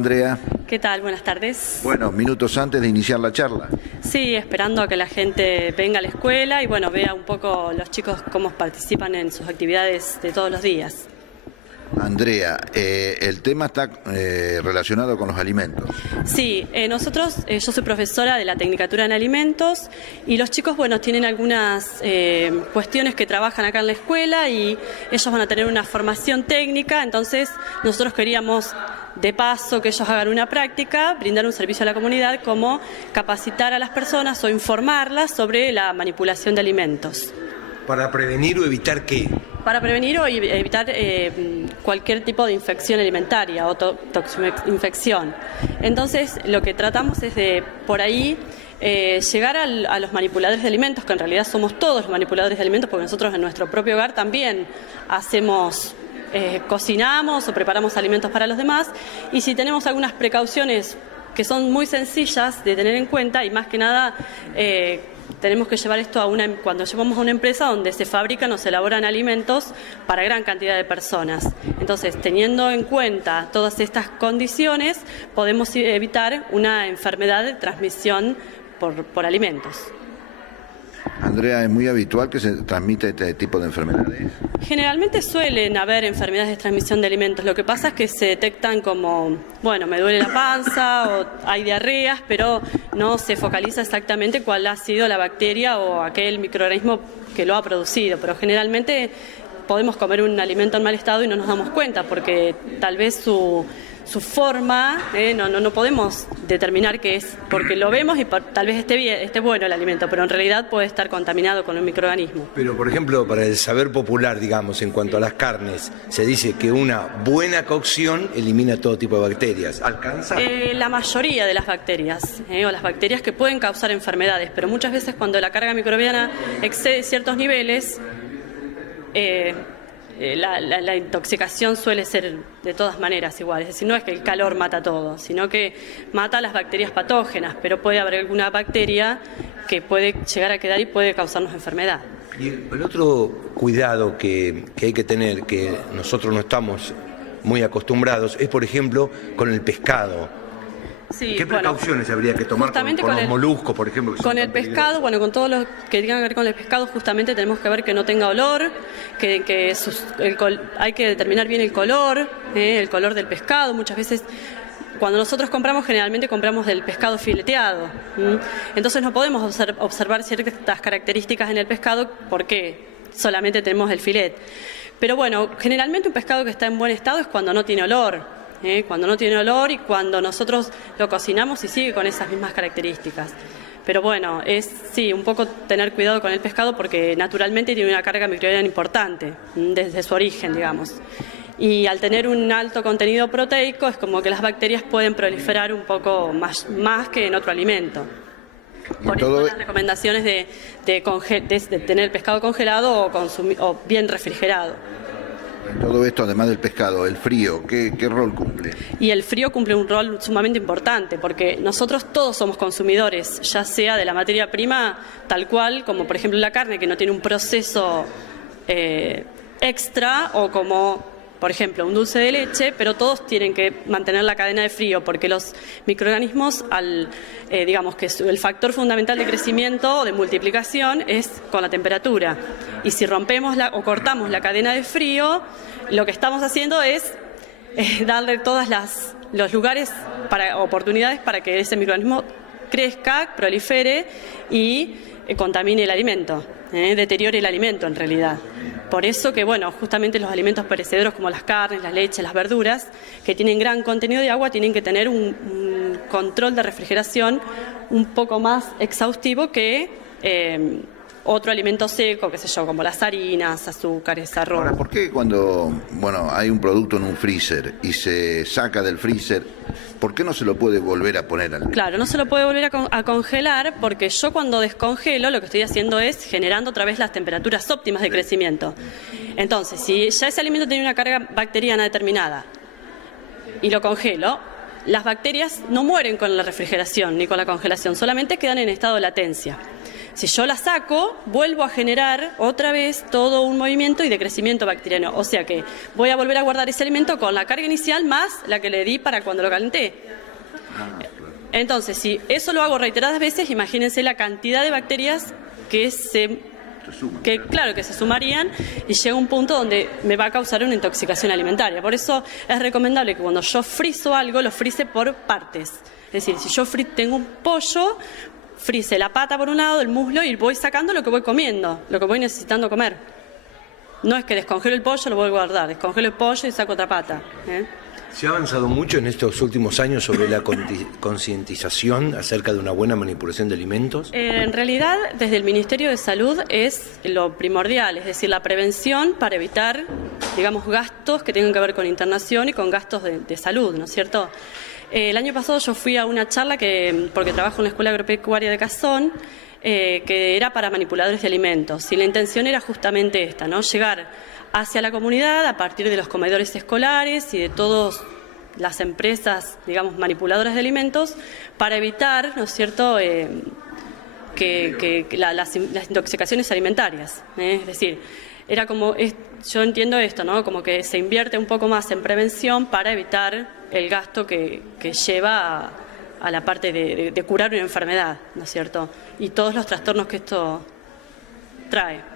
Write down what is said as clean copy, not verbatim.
Andrea. ¿Qué tal? Buenas tardes. Bueno, minutos antes de iniciar la charla. Sí, esperando a que la gente venga a la escuela y bueno, vea un poco los chicos cómo participan en sus actividades de todos los días. Andrea, el tema está relacionado con los alimentos. Sí, yo soy profesora de la Tecnicatura en Alimentos y los chicos, bueno, tienen algunas cuestiones que trabajan acá en la escuela y ellos van a tener una formación técnica, entonces nosotros queríamos, de paso, que ellos hagan una práctica, brindar un servicio a la comunidad, como capacitar a las personas o informarlas sobre la manipulación de alimentos. ¿Para prevenir o evitar qué? Para prevenir o evitar cualquier tipo de infección alimentaria o infección. Entonces, lo que tratamos es de, por ahí, llegar a los manipuladores de alimentos, que en realidad somos todos los manipuladores de alimentos, porque nosotros en nuestro propio hogar también cocinamos o preparamos alimentos para los demás, y si tenemos algunas precauciones que son muy sencillas de tener en cuenta, y más que nada tenemos que llevar esto cuando llevamos a una empresa donde se fabrican o se elaboran alimentos para gran cantidad de personas. Entonces, teniendo en cuenta todas estas condiciones, podemos evitar una enfermedad de transmisión por alimentos. Andrea, ¿es muy habitual que se transmita este tipo de enfermedades? Generalmente suelen haber enfermedades de transmisión de alimentos. Lo que pasa es que se detectan como, bueno, me duele la panza o hay diarreas, pero no se focaliza exactamente cuál ha sido la bacteria o aquel microorganismo que lo ha producido. Pero generalmente podemos comer un alimento en mal estado y no nos damos cuenta, porque tal vez su forma, no podemos determinar qué es, porque lo vemos y tal vez esté bueno el alimento, pero en realidad puede estar contaminado con un microorganismo. Pero, por ejemplo, para el saber popular, digamos, en cuanto a las carnes, se dice que una buena cocción elimina todo tipo de bacterias. ¿Alcanza? La mayoría de las bacterias, o las bacterias que pueden causar enfermedades, pero muchas veces cuando la carga microbiana excede ciertos niveles, la intoxicación suele ser de todas maneras igual. Es decir, no es que el calor mata todo, sino que mata las bacterias patógenas, pero puede haber alguna bacteria que puede llegar a quedar y puede causarnos enfermedad. Y el otro cuidado que hay que tener, que nosotros no estamos muy acostumbrados, es, por ejemplo, con el pescado. Sí, ¿Qué precauciones habría que tomar con los moluscos, por ejemplo? Con el pescado, bueno, con todo lo que tenga que ver con el pescado, justamente tenemos que ver que no tenga olor, hay que determinar bien el color del pescado. Muchas veces, cuando nosotros compramos, generalmente compramos del pescado fileteado. Entonces no podemos observar ciertas características en el pescado porque solamente tenemos el filet. Pero bueno, generalmente un pescado que está en buen estado es cuando no tiene olor. Cuando no tiene olor y cuando nosotros lo cocinamos y sigue con esas mismas características. Pero bueno, sí, un poco tener cuidado con el pescado porque naturalmente tiene una carga microbiana importante desde su origen, digamos. Y al tener un alto contenido proteico es como que las bacterias pueden proliferar un poco más que en otro alimento. Por eso las recomendaciones de tener el pescado congelado o bien refrigerado. Todo esto, además del pescado, el frío, ¿qué rol cumple? Y el frío cumple un rol sumamente importante, porque nosotros todos somos consumidores, ya sea de la materia prima tal cual, como por ejemplo la carne, que no tiene un proceso extra, o como por ejemplo un dulce de leche, pero todos tienen que mantener la cadena de frío, porque los microorganismos, digamos que el factor fundamental de crecimiento o de multiplicación es con la temperatura. Y si rompemos o cortamos la cadena de frío, lo que estamos haciendo es darle todos los lugares, oportunidades para que ese microorganismo crezca, prolifere y contamine el alimento, deteriore el alimento en realidad. Por eso que, bueno, justamente los alimentos perecederos como las carnes, las leches, las verduras, que tienen gran contenido de agua, tienen que tener un control de refrigeración un poco más exhaustivo que otro alimento seco, qué sé yo, como las harinas, azúcares, arroz. Ahora, ¿por qué cuando hay un producto en un freezer y se saca del freezer, por qué no se lo puede volver a poner al? Claro, no se lo puede volver a congelar, porque yo cuando descongelo lo que estoy haciendo es generando otra vez las temperaturas óptimas de crecimiento. Entonces, si ya ese alimento tiene una carga bacteriana determinada y lo congelo, las bacterias no mueren con la refrigeración ni con la congelación, solamente quedan en estado de latencia. Si yo la saco, vuelvo a generar otra vez todo un movimiento y de crecimiento bacteriano. O sea que voy a volver a guardar ese alimento con la carga inicial más la que le di para cuando lo calenté. Entonces, si eso lo hago reiteradas veces, imagínense la cantidad de bacterias que se sumarían y llega un punto donde me va a causar una intoxicación alimentaria. Por eso es recomendable que cuando yo frizo algo, lo frise por partes. Es decir, si yo tengo un pollo, frise la pata por un lado, el muslo, y voy sacando lo que voy comiendo, lo que voy necesitando comer. No es que descongelo el pollo, lo vuelvo a guardar, descongelo el pollo y saco otra pata. ¿Se ha avanzado mucho en estos últimos años sobre la concientización acerca de una buena manipulación de alimentos? En realidad, desde el Ministerio de Salud es lo primordial, es decir, la prevención para evitar, digamos, gastos que tengan que ver con internación y con gastos de salud, ¿no es cierto? El año pasado yo fui a una charla porque trabajo en la Escuela Agropecuaria de Cazón, que era para manipuladores de alimentos, y la intención era justamente esta, ¿no? Llegar hacia la comunidad a partir de los comedores escolares y de todas las empresas, digamos, manipuladoras de alimentos, para evitar, ¿no es cierto?, las intoxicaciones alimentarias. Es decir, era como, yo entiendo esto, ¿no?, como que se invierte un poco más en prevención para evitar el gasto que lleva a la parte de curar una enfermedad, ¿no es cierto?, y todos los trastornos que esto trae.